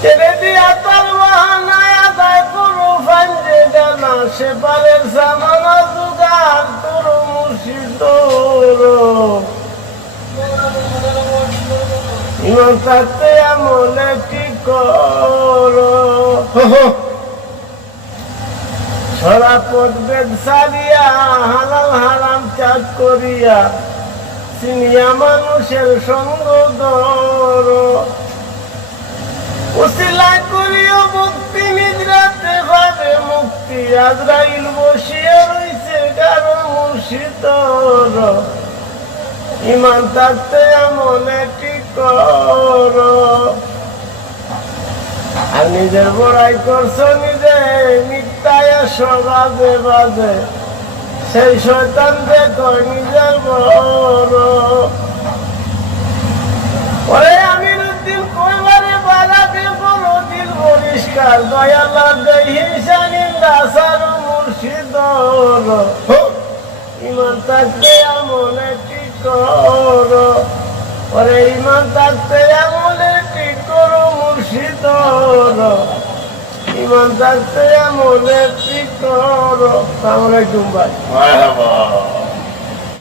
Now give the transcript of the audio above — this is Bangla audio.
ছেড়ে দিয়া তার বাহানায় আদায় করো ফাঞ্জে ডানা সেপারের সামানা জোগাড় করো মুর্শিদ ইমান থাকতে আমলে কি করো ছড়া পথবেদ সারিয়া হালাল হারাম ত্যাগ করিয়া চিনিয়া মানুষের সঙ্গ ধরো উসিলায় করিও মুক্তি নিদ্রাতে পাবে মুক্তি আজরাইল বসিয়া রইছে কারো মুর্শিদ ইমান থাকতে আমলে ঠিক করো আর নিজের বড়াই করছো নিজে মিথ্যায় বাজে বাজে সেই শয়তান দেখো নিজের বড় ওরে আমির উদ্দিন কইবারে বারাকে বড় দিল পরিষ্কার দয়ালার দেহিসা নিন্দা সারু মুর্শিদ ইমান থাকতে আমলে ঠিক করো ওরে ইমান থাকতে আমলে ঠিক করো মুর্শিদ ইমান থাকতে আমলে ঠিক করো। আসসালামু আলাইকুম ভাই।